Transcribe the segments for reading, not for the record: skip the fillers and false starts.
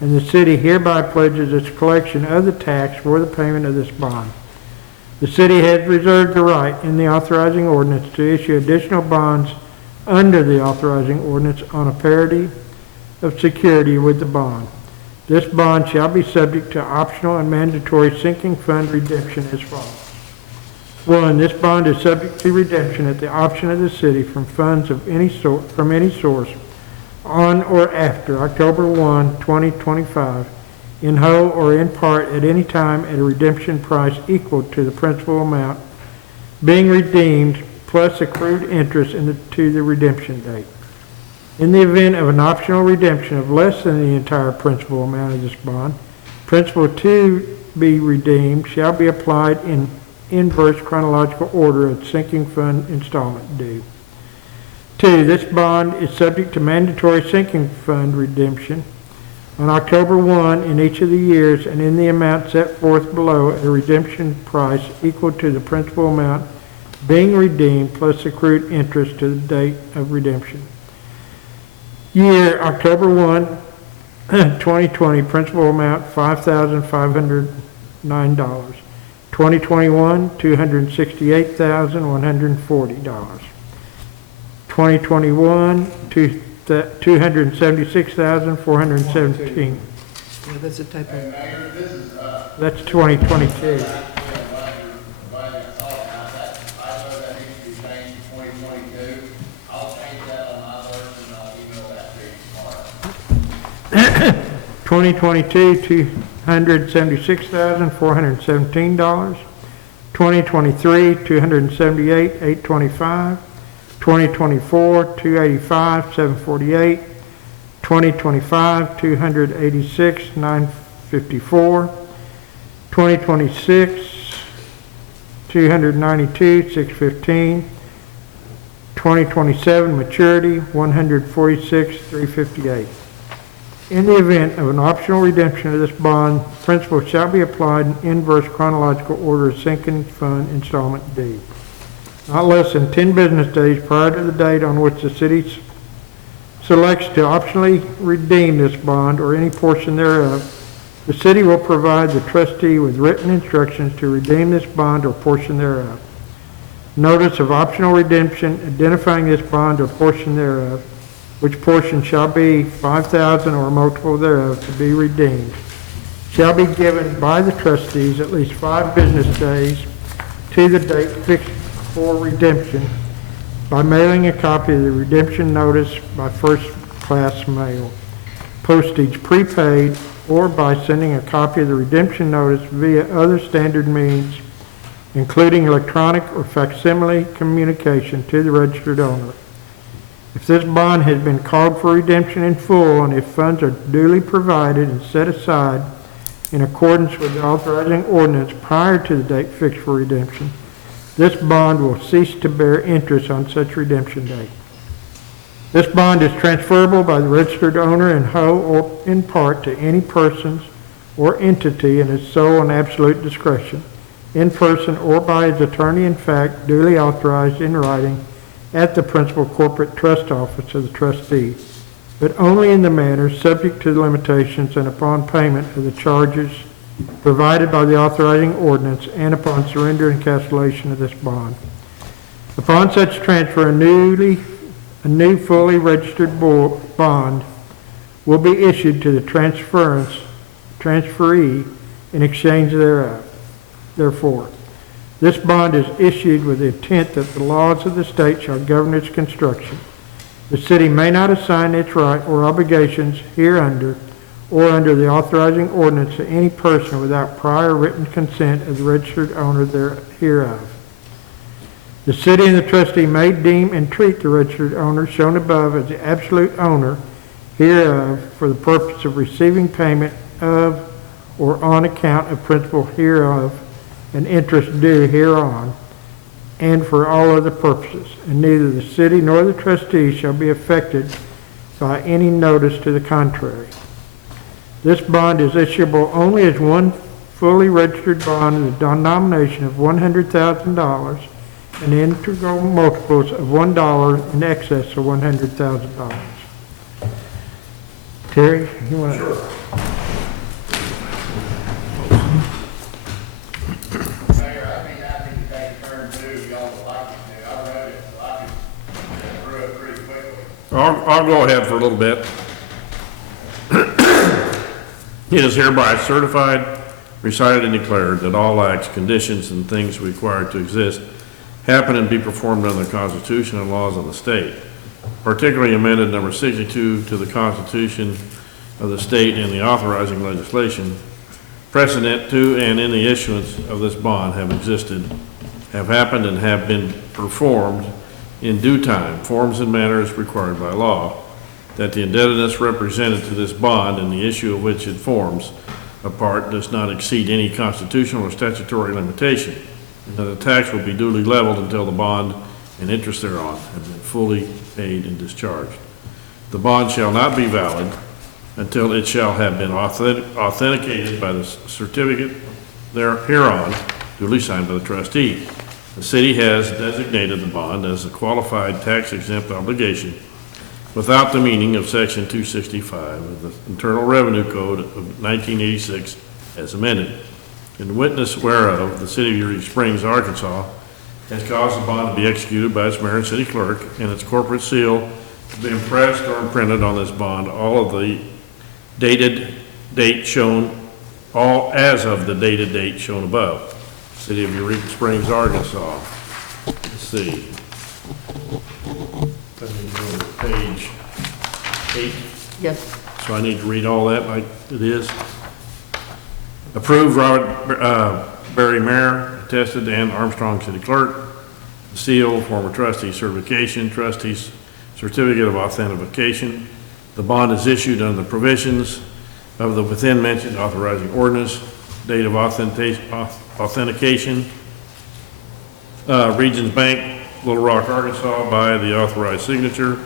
and the city hereby pledges its collection of the tax for the payment of this bond. The city has reserved the right in the authorizing ordinance to issue additional bonds under the authorizing ordinance on a parity of security with the bond. This bond shall be subject to optional and mandatory sinking fund redemption as follows. 1. This bond is subject to redemption at the option of the city from funds of any source on or after October 1, 2025, in whole or in part at any time at a redemption price equal to the principal amount being redeemed plus accrued interest to the redemption date. In the event of an optional redemption of less than the entire principal amount of this bond, principal to be redeemed shall be applied in inverse chronological order of sinking fund installment due. 2. This bond is subject to mandatory sinking fund redemption on October 1 in each of the years and in the amount set forth below at a redemption price equal to the principal amount being redeemed plus accrued interest to the date of redemption. Year October 1, 2020, principal amount $5,509. 2021, $268,140. 2021, $276,417. Yeah, that's a typo. That's 2022. $2022, $276,417. 2023, $278,825. 2024, $285,748. 2025, $286,954. 2026, $292,615. 2027 maturity, $146,358. In the event of an optional redemption of this bond, principal shall be applied in inverse chronological order of sinking fund installment due. Not less than 10 business days prior to the date on which the city selects to optionally redeem this bond or any portion thereof, the city will provide the trustee with written instructions to redeem this bond or portion thereof. Notice of optional redemption identifying this bond or portion thereof, which portion shall be 5,000 or multiple thereof to be redeemed, shall be given by the trustees at least 5 business days to the date fixed for redemption by mailing a copy of the redemption notice by first-class mail, postage prepaid, or by sending a copy of the redemption notice via other standard means, including electronic or facsimile communication to the registered owner. If this bond has been called for redemption in full and if funds are duly provided and set aside in accordance with the authorizing ordinance prior to the date fixed for redemption, this bond will cease to bear interest on such redemption date. This bond is transferable by the registered owner in whole or in part to any persons or entity in his sole and absolute discretion, in person or by his attorney in fact duly authorized in writing at the principal corporate trust office of the trustee, but only in the manner subject to the limitations and upon payment of the charges provided by the authorizing ordinance and upon surrender and cancellation of this bond. Upon such transfer, a new fully registered bond will be issued to the transferee in exchange thereof. Therefore, this bond is issued with the intent that the laws of the state shall govern its construction. The city may not assign its right or obligations hereunder or under the authorizing ordinance to any person without prior written consent of the registered owner hereof. The city and the trustee may deem and treat the registered owner shown above as the absolute owner hereof for the purpose of receiving payment of or on account of principal hereof and interest due hereon, and for all other purposes, and neither the city nor the trustee shall be affected by any notice to the contrary. This bond is issuable only as one fully registered bond in the denomination of $100,000 and integral multiples of $1 in excess of $100,000. Terry, you want to? Sure. I'll go ahead for a little bit. It is hereby certified, recited, and declared that all acts, conditions, and things required to exist happen and be performed under the Constitution and laws of the state, particularly amended number 62 to the Constitution of the state and the authorizing legislation precedent to and in the issuance of this bond have existed, have happened, and have been performed in due time, forms and manners required by law, that the indebtedness represented to this bond and the issue of which it forms a part does not exceed any constitutional or statutory limitation, and that the tax will be duly leveled until the bond and interest thereon have been fully paid and discharged. The bond shall not be valid until it shall have been authenticated by the certificate hereon duly signed by the trustee. The city has designated the bond as a qualified tax-exempt obligation without the meaning of Section 265 of the Internal Revenue Code of 1986 as amended. In witness whereof, the city of Eureka Springs, Arkansas, has caused the bond to be executed by its mayor and city clerk and its corporate seal to be impressed or imprinted on this bond, all of the dated date shown, all as of the dated date shown above. City of Eureka Springs, Arkansas. Let's see. Let me go to page 8. Yes. So I need to read all that like it is. Approved, Robert Barry Mayor, attested, and Armstrong City Clerk. Seal, former trustee certification, trustee's certificate of authentication. The bond is issued under the provisions of the within mentioned authorizing ordinance. Date of authentication. Regions Bank, Little Rock, Arkansas, by the authorized signature.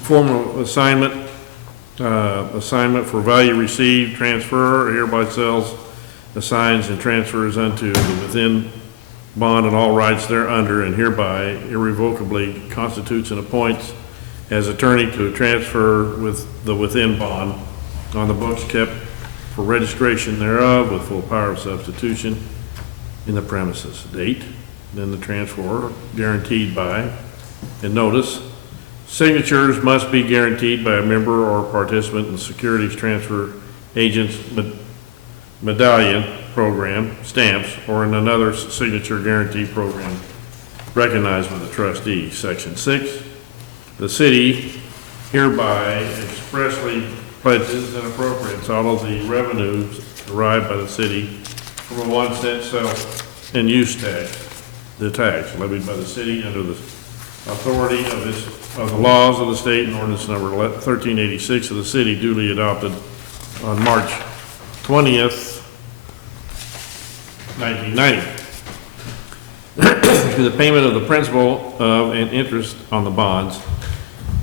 Form of assignment. Assignment for value received, transfer, hereby sells, assigns, and transfers unto the within bond and all rights thereunder, and hereby irrevocably constitutes and appoints as attorney to transfer with the within bond on the books kept for registration thereof with full power of substitution in the premises. Date, then the transfer guaranteed by, and notice, signatures must be guaranteed by a member or participant in the securities transfer agent's medallion program, stamps, or in another signature guarantee program recognized by the trustee. Section 6, the city hereby expressly pledges and appropriates all of the revenues derived by the city from a 1 cent sales and use tax, the tax levied by the city under the authority of the laws of the state and ordinance number 1386 of the city duly adopted on March 20th, 1990. To the payment of the principal of and interest on the bonds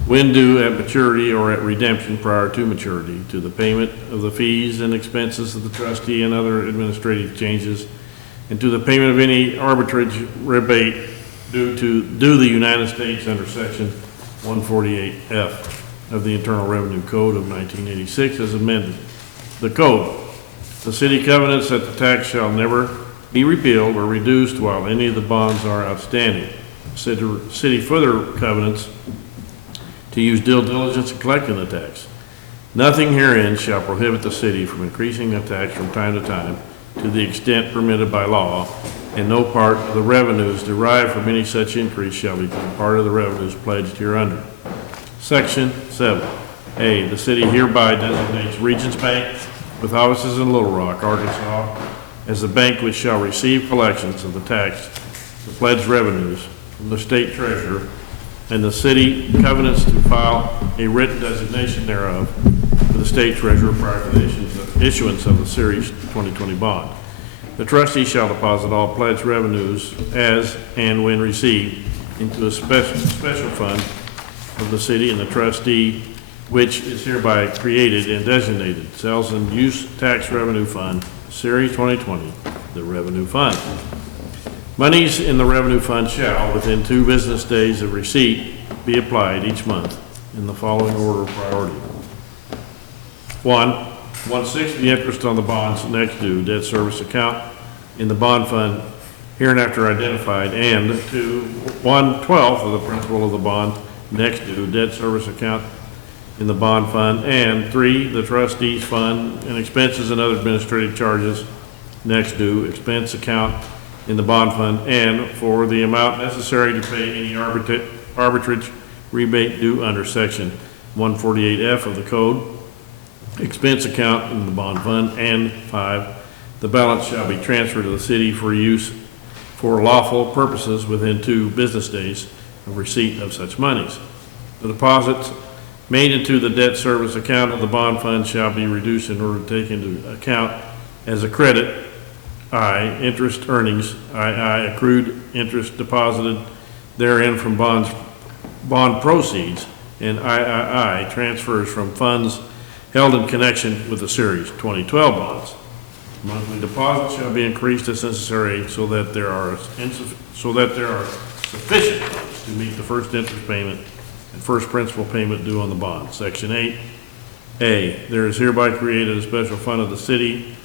when due at maturity or at redemption prior to maturity, to the payment of the fees and expenses of the trustee and other administrative changes, and to the payment of any arbitrage rebate due the United States under Section 148F of the Internal Revenue Code of 1986 as amended. The code. The city covenants that the tax shall never be repealed or reduced while any of the bonds are outstanding. City further covenants to use due diligence in collecting the tax. Nothing herein shall prohibit the city from increasing the tax from time to time to the extent permitted by law, and no part of the revenues derived from any such increase shall become part of the revenues pledged hereunder. Section 7. A, the city hereby designates Regions Bank with offices in Little Rock, Arkansas, as the bank which shall receive collections of the tax, the pledged revenues from the state treasurer, and the city covenants to file a written designation thereof for the state treasurer prior to the issuance of the Series 2020 bond. The trustee shall deposit all pledged revenues as and when received into a special fund of the city, and the trustee, which is hereby created and designated, Sales and Use Tax Revenue Fund, Series 2020, the Revenue Fund. Monies in the Revenue Fund shall, within 2 business days of receipt, be applied each month in the following order of priority. 1, 1/6 of the interest on the bond's next due debt service account in the bond fund hereinafter identified, and 2, 1/12 of the principal of the bond next due debt service account in the bond fund, and 3, the trustees fund and expenses and other administrative charges, next due expense account in the bond fund, and 4, the amount necessary to pay any arbitrage rebate due under section 148F of the code, expense account in the bond fund, and 5, the balance shall be transferred to the city for use for lawful purposes within 2 business days of receipt of such monies. The deposits made into the debt service account of the bond fund shall be reduced in order to take into account as a credit, I, interest earnings, II, accrued interest deposited therein from bond proceeds, and III, transfers from funds held in connection with the Series 2012 bonds. Monthly deposits shall be increased as necessary so that there are sufficient funds to meet the first interest payment and first principal payment due on the bond. Section 8, A, there is hereby created a special fund of the city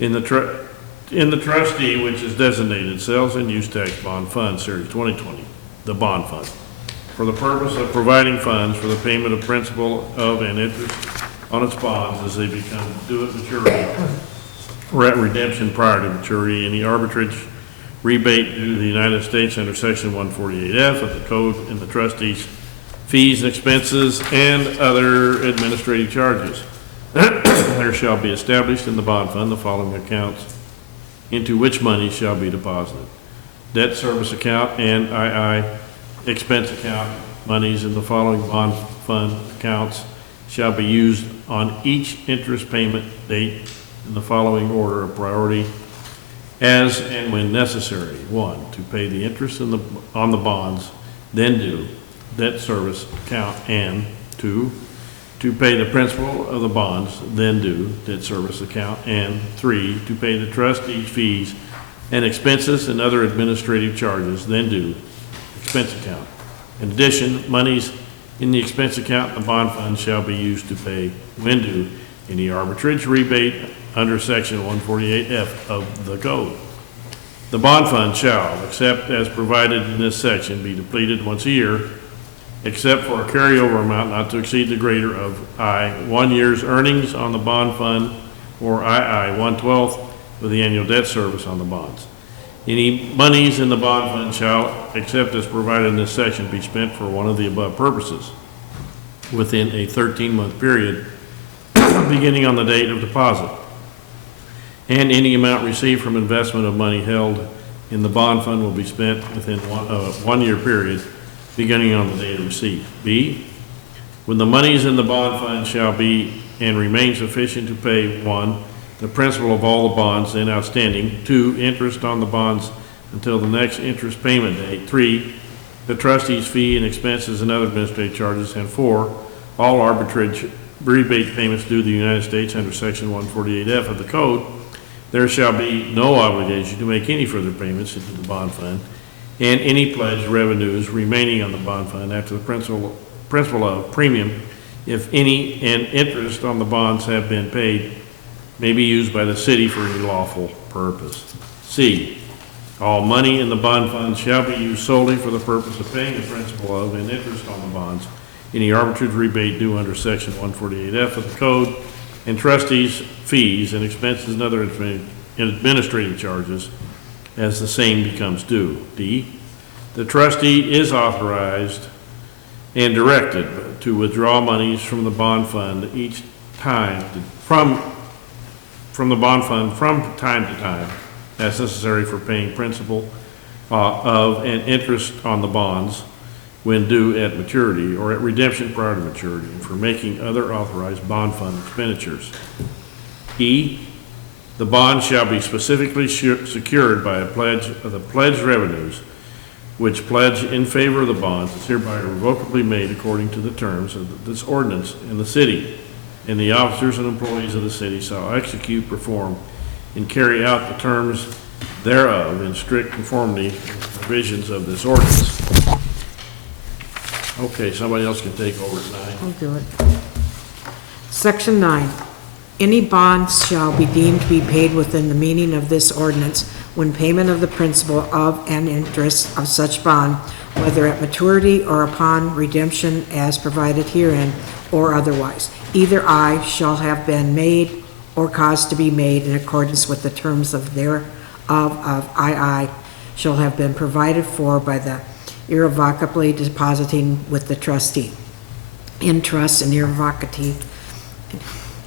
in the trustee which is designated Sales and Use Tax Bond Fund, Series 2020, the bond fund, for the purpose of providing funds for the payment of principal of and interest on its bonds as they become due at maturity or at redemption prior to maturity, any arbitrage rebate due to the United States under section 148F of the code, and the trustees' fees and expenses and other administrative charges. There shall be established in the bond fund the following accounts into which money shall be deposited: debt service account and II expense account. Monies in the following bond fund accounts shall be used on each interest payment date in the following order of priority as and when necessary. 1, to pay the interest on the bonds then due debt service account, and 2, to pay the principal of the bonds then due debt service account, and 3, to pay the trustees' fees and expenses and other administrative charges then due expense account. In addition, monies in the expense account and the bond fund shall be used to pay when due any arbitrage rebate under section 148F of the code. The bond fund shall, except as provided in this section, be depleted once a year, except for a carryover amount not to exceed the greater of I, 1 year's earnings on the bond fund, or II, 1/12 of the annual debt service on the bonds. Any monies in the bond fund shall, except as provided in this section, be spent for one of the above purposes within a 13-month period beginning on the date of deposit, and any amount received from investment of money held in the bond fund will be spent within one year period beginning on the date of receipt. B, when the monies in the bond fund shall be and remain sufficient to pay: 1, the principal of all the bonds then outstanding; 2, interest on the bonds until the next interest payment date; 3, the trustee's fee and expenses and other administrative charges; and 4, all arbitrage rebate payments due to the United States under section 148F of the code. There shall be no obligation to make any further payments into the bond fund, and any pledged revenues remaining on the bond fund after the principal of premium, if any, and interest on the bonds have been paid, may be used by the city for any lawful purpose. C, all money in the bond fund shall be used solely for the purpose of paying the principal of and interest on the bonds, any arbitrage rebate due under section 148F of the code, and trustees' fees and expenses and other administrative charges as the same becomes due. D, the trustee is authorized and directed to withdraw monies from the bond fund each time from the bond fund from time to time as necessary for paying principal of and interest on the bonds when due at maturity or at redemption prior to maturity, and for making other authorized bond fund expenditures. E, the bond shall be specifically secured by a pledge of the pledged revenues, which pledge in favor of the bonds is hereby irrevocably made according to the terms of this ordinance in the city, and the officers and employees of the city shall execute, perform, and carry out the terms thereof in strict conformity with the provisions of this ordinance. Okay, somebody else can take over at 9. I'll do it. Section 9, any bonds shall be deemed to be paid within the meaning of this ordinance when payment of the principal of and interest of such bond, whether at maturity or upon redemption as provided herein, or otherwise, either I shall have been made or caused to be made in accordance with the terms of thereof of II shall have been provided for by the irrevocably depositing with the trustee. In trust and irrevocably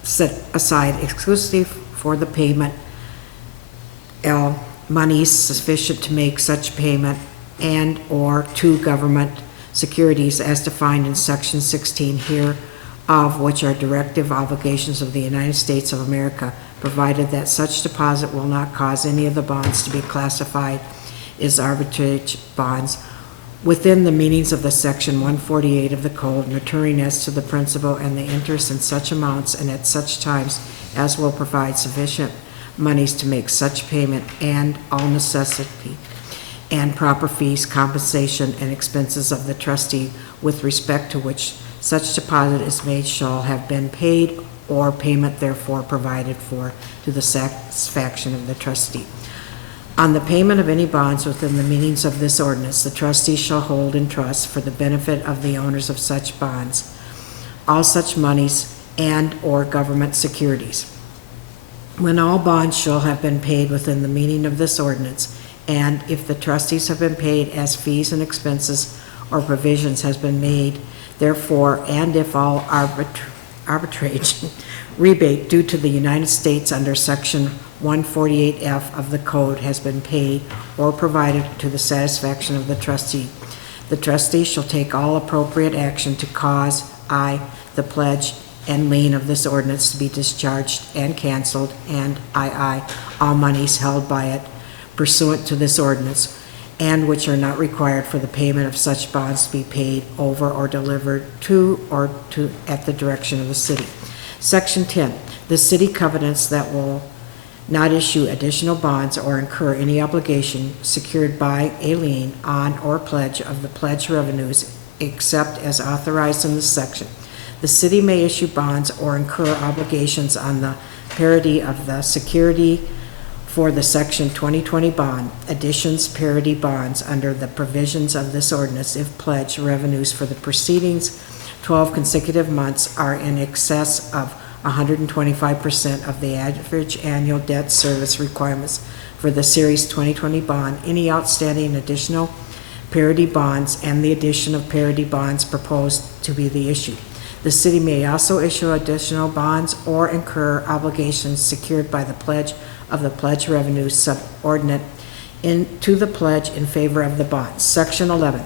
set aside exclusively for the payment L monies sufficient to make such payment and/or to government securities as defined in section 16 here of which are directive obligations of the United States of America, provided that such deposit will not cause any of the bonds to be classified as arbitrage bonds within the meanings of the section 148 of the code, maturing as to the principal and the interest in such amounts and at such times as will provide sufficient monies to make such payment and all necessity and proper fees, compensation, and expenses of the trustee with respect to which such deposit is made shall have been paid or payment therefore provided for to the satisfaction of the trustee. On the payment of any bonds within the meanings of this ordinance, the trustee shall hold in trust for the benefit of the owners of such bonds all such monies and/or government securities. When all bonds shall have been paid within the meaning of this ordinance, and if the trustees have been paid as fees and expenses or provisions has been made, therefore, and if all arbitrage rebate due to the United States under section 148F of the code has been paid or provided to the satisfaction of the trustee shall take all appropriate action to cause the pledge and lien of this ordinance to be discharged and canceled, and all monies held by it pursuant to this ordinance, and which are not required for the payment of such bonds to be paid over or delivered to at the direction of the city. Section 10, the city covenants that will not issue additional bonds or incur any obligation secured by a lien on or pledge of the pledged revenues except as authorized in this section. The city may issue bonds or incur obligations on the parity of the security for the section 2020 bond, additions parity bonds under the provisions of this ordinance if pledged revenues for the preceding 12 consecutive months are in excess of 125% of the average annual debt service requirements for the Series 2020 bond, any outstanding additional parity bonds, and the addition of parity bonds proposed to be the issue. The city may also issue additional bonds or incur obligations secured by the pledge of the pledge revenue subordinate to the pledge in favor of the bond. Section 11,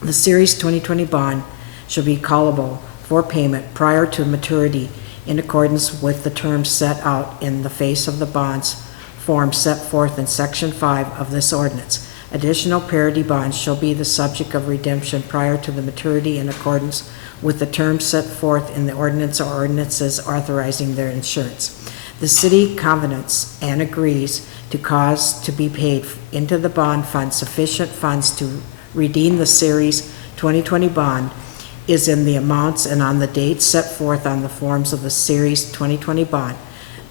the Series 2020 bond shall be callable for payment prior to maturity in accordance with the terms set out in the face of the bonds form set forth in Section 5 of this ordinance. Additional parity bonds shall be the subject of redemption prior to the maturity in accordance with the terms set forth in the ordinance or ordinances authorizing their insurance. The city covenants and agrees to cause to be paid into the bond fund sufficient funds to redeem the Series 2020 bond is in the amounts and on the dates set forth on the forms of the Series 2020 bond.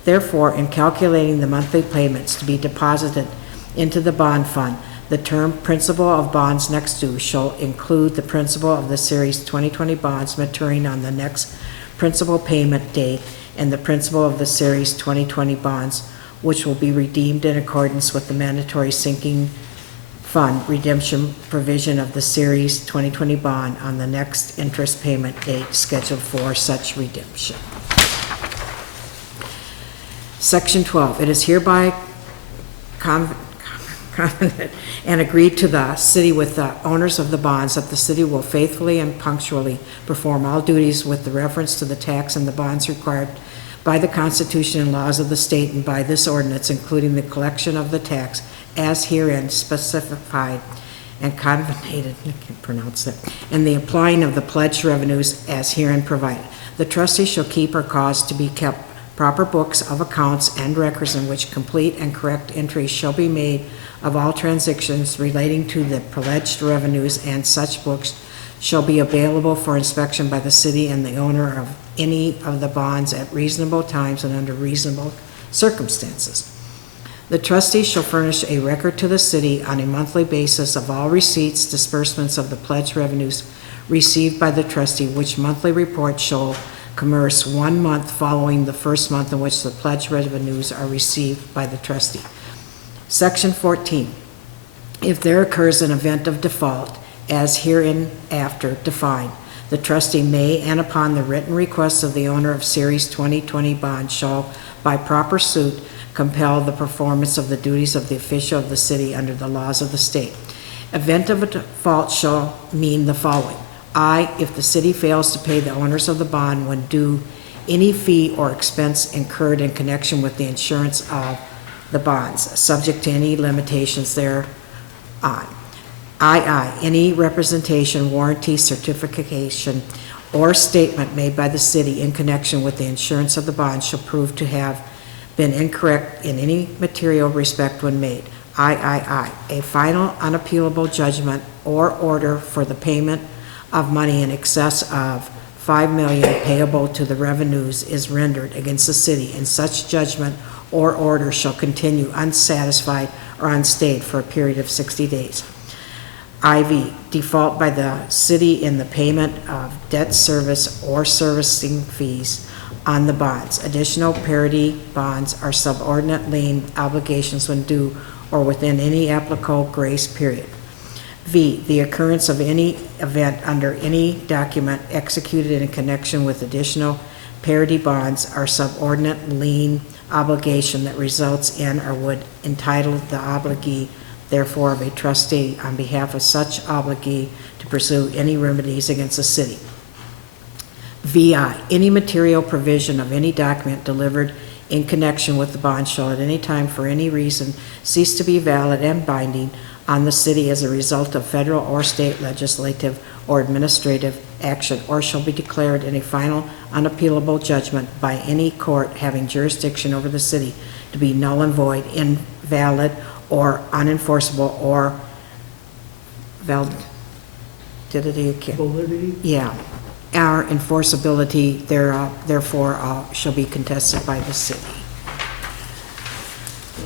Therefore, in calculating the monthly payments to be deposited into the bond fund, the term principal of bonds next due shall include the principal of the Series 2020 bonds maturing on the next principal payment date and the principal of the Series 2020 bonds, which will be redeemed in accordance with the mandatory sinking fund redemption provision of the Series 2020 bond on the next interest payment date scheduled for such redemption. Section 12, it is hereby covenanted and agreed to the city with the owners of the bonds that the city will faithfully and punctually perform all duties with the reference to the tax and the bonds required by the Constitution and laws of the state and by this ordinance, including the collection of the tax as herein specified and covenanted, I can't pronounce it, and the applying of the pledged revenues as herein provided. The trustee shall keep or cause to be kept proper books of accounts and records in which complete and correct entries shall be made of all transactions relating to the pledged revenues, and such books shall be available for inspection by the city and the owner of any of the bonds at reasonable times and under reasonable circumstances. The trustee shall furnish a record to the city on a monthly basis of all receipts, disbursements of the pledge revenues received by the trustee, which monthly report shall commence 1 month following the first month in which the pledge revenues are received by the trustee. Section 14. If there occurs an event of default, as hereinafter defined, the trustee may, and upon the written request of the owner of Series 2020 bond, shall, by proper suit, compel the performance of the duties of the official of the city under the laws of the state. Event of a default shall mean the following. I, if the city fails to pay the owners of the bond when due any fee or expense incurred in connection with the insurance of the bonds, subject to any limitations thereon. II, any representation, warranty, certification, or statement made by the city in connection with the insurance of the bond shall prove to have been incorrect in any material respect when made. III, a final unappealable judgment or order for the payment of money in excess of $5 million payable to the revenues is rendered against the city, and such judgment or order shall continue unsatisfied or unstayed for a period of 60 days. IV, default by the city in the payment of debt service or servicing fees on the bonds. Additional parity bonds are subordinate lien obligations when due or within any applicable grace period. V, the occurrence of any event under any document executed in connection with additional parity bonds are subordinate lien obligation that results in or would entitle the obligee, therefore of a trustee, on behalf of such obligee to pursue any remedies against the city. VI, any material provision of any document delivered in connection with the bond shall at any time for any reason cease to be valid and binding on the city as a result of federal or state legislative or administrative action, or shall be declared in a final unappealable judgment by any court having jurisdiction over the city to be null and void, invalid, or unenforceable, or Validity? yeah, our enforceability therefore shall be contested by the city.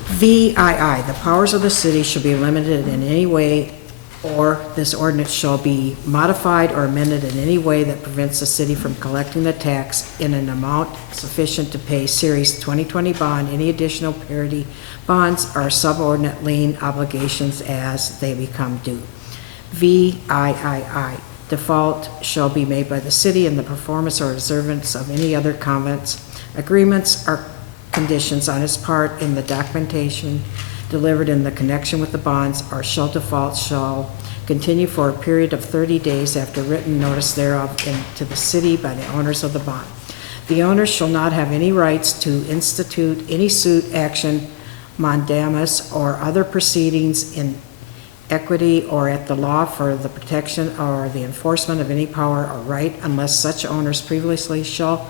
VII, the powers of the city shall be limited in any way, or this ordinance shall be modified or amended in any way that prevents the city from collecting the tax in an amount sufficient to pay Series 2020 bond, any additional parity bonds, or subordinate lien obligations as they become due. VIII, default shall be made by the city in the performance or observance of any other covenants, agreements, or conditions on its part in the documentation delivered in the connection with the bonds, or default shall continue for a period of 30 days after written notice thereof to the city by the owners of the bond. The owners shall not have any rights to institute any suit, action, mandamus, or other proceedings in equity or at the law for the protection or the enforcement of any power or right unless such owners previously shall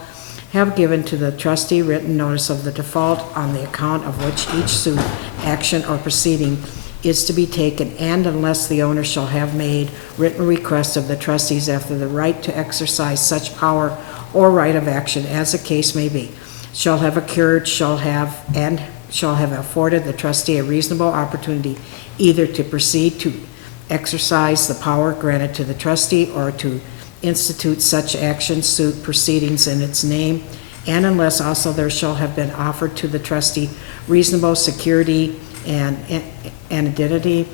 have given to the trustee written notice of the default on the account of which each suit, action, or proceeding is to be taken, and unless the owner shall have made written request of the trustees after the right to exercise such power or right of action as the case may be, shall have occurred, shall have afforded the trustee a reasonable opportunity either to proceed to exercise the power granted to the trustee or to institute such action, suit, proceedings in its name, and unless also there shall have been offered to the trustee reasonable security and indemnity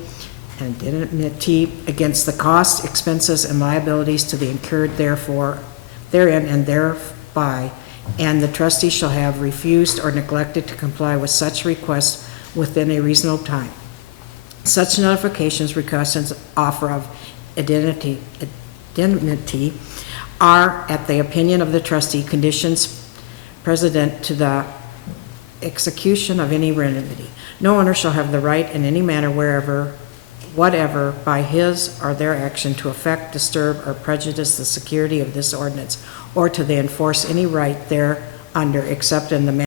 against the costs, expenses, and liabilities to be incurred therein and thereby, and the trustee shall have refused or neglected to comply with such requests within a reasonable time. Such notifications, requests, and offer of indemnity are, at the opinion of the trustee, conditions precedent to the execution of any remedy. No owner shall have the right in any manner whatever, by his or their action to affect, disturb, or prejudice the security of this ordinance, or to enforce any right thereunder except in the manner